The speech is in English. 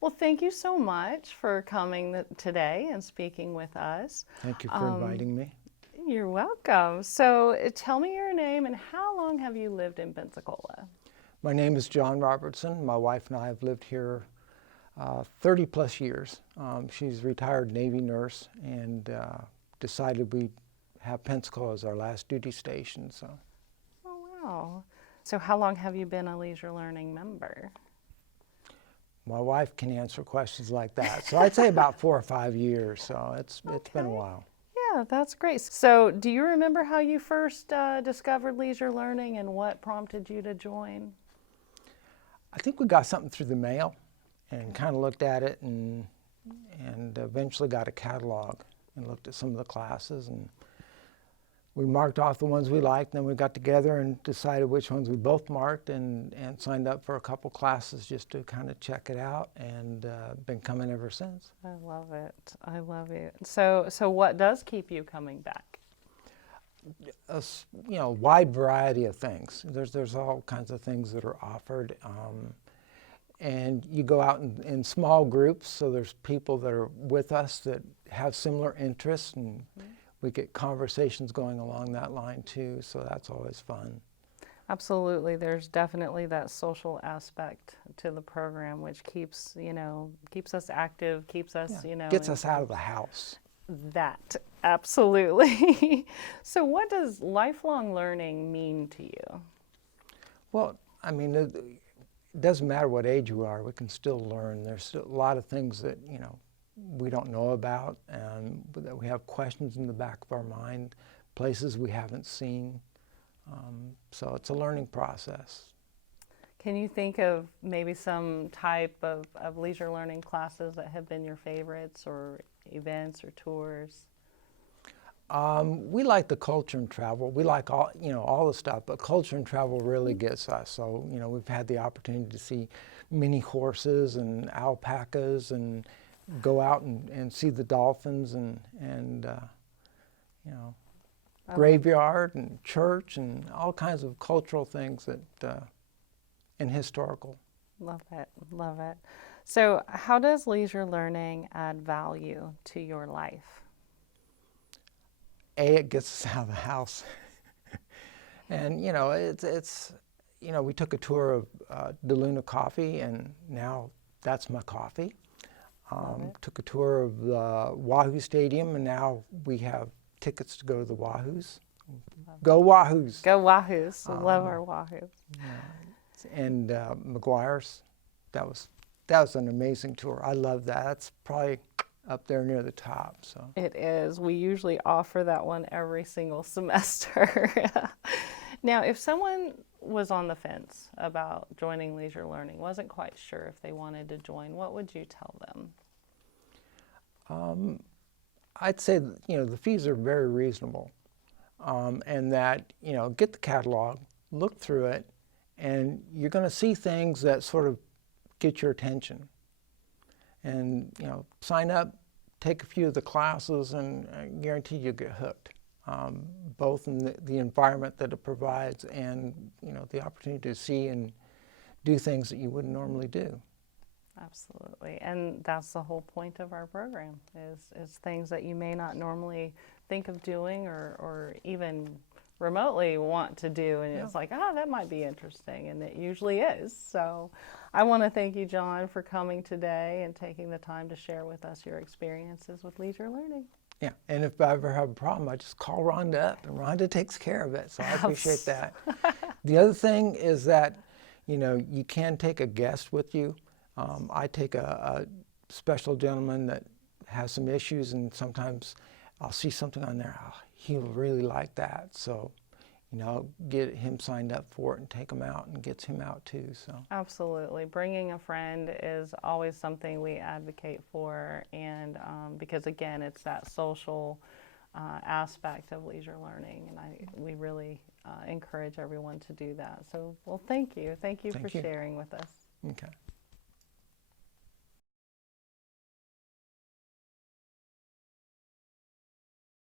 Well, thank you so much for coming today and speaking with us. Thank you for inviting me. You're welcome. So tell me your name and how long have you lived in Pensacola? My name is John Robertson. My wife and I have lived here 30 plus years. She's a retired Navy nurse and decided we'd have Pensacola as our last duty station. So, Oh, wow. So how long have you been a Leisure Learning member? my wife can answer questions like that. So I'd say about 4 or 5 years. So it's been a while. Yeah, that's great. So do you remember how you first discovered Leisure Learning and what prompted you to join? I think we got something through the mail and kind of looked at it and eventually got a catalog and looked at some of the classes, and we marked off the ones we liked. Then we got together and decided which ones we both marked and signed up for a couple classes just to kind of check it out, and been coming ever since. I love it. I love it. So what does keep you coming back? Wide variety of things. There's all kinds of things that are offered, and you go out in small groups. So there's people that are with us that have similar interests, and we get conversations going along that line too. So that's always fun. Absolutely. There's definitely that social aspect to the program, which keeps us active, keeps us, Gets us out of the house. That, absolutely. So what does lifelong learning mean to you? Well, I mean, it doesn't matter what age you are, we can still learn. There's still a lot of things that, we don't know about, and that we have questions in the back of our mind, places we haven't seen. So it's a learning process. Can you think of maybe some type of leisure learning classes that have been your favorites, or events or tours? We like the culture and travel. We like all the stuff, but culture and travel really gets us. So, we've had the opportunity to see mini horses and alpacas and go out and see the dolphins and graveyard and church and all kinds of cultural things and historical. Love it, love it. So how does leisure learning add value to your life? It gets us out of the house. And, we took a tour of DeLuna Coffee, and now that's my coffee. Took a tour of the Wahoo Stadium, and now we have tickets to go to the Wahoos. Go Wahoos! Go Wahoos! Love our Wahoos. And McGuire's, that was an amazing tour. I love that. That's probably up there near the top. So it is. We usually offer that one every single semester. Now, if someone was on the fence about joining Leisure Learning, wasn't quite sure if they wanted to join, what would you tell them? I'd say the fees are very reasonable, and that get the catalog, look through it, and you're going to see things that sort of get your attention. And sign up, take a few of the classes, and I guarantee you'll get hooked. Both in the environment that it provides, and the opportunity to see and do things that you wouldn't normally do. Absolutely, and that's the whole point of our program, is things that you may not normally think of doing or even remotely want to do, and it's like, that might be interesting, and it usually is. So I want to thank you, John, for coming today and taking the time to share with us your experiences with Leisure Learning. Yeah, and if I ever have a problem, I just call Rhonda up, and Rhonda takes care of it, so I appreciate that. The other thing is that, you can take a guest with you. I take a special gentleman that has some issues, and sometimes I'll see something on there, he'll really like that. So, get him signed up for it and take him out, and gets him out too. So absolutely, bringing a friend is always something we advocate for, and because again, it's that social aspect of leisure learning, and we really encourage everyone to do that. So, well, thank you for sharing with us. Okay.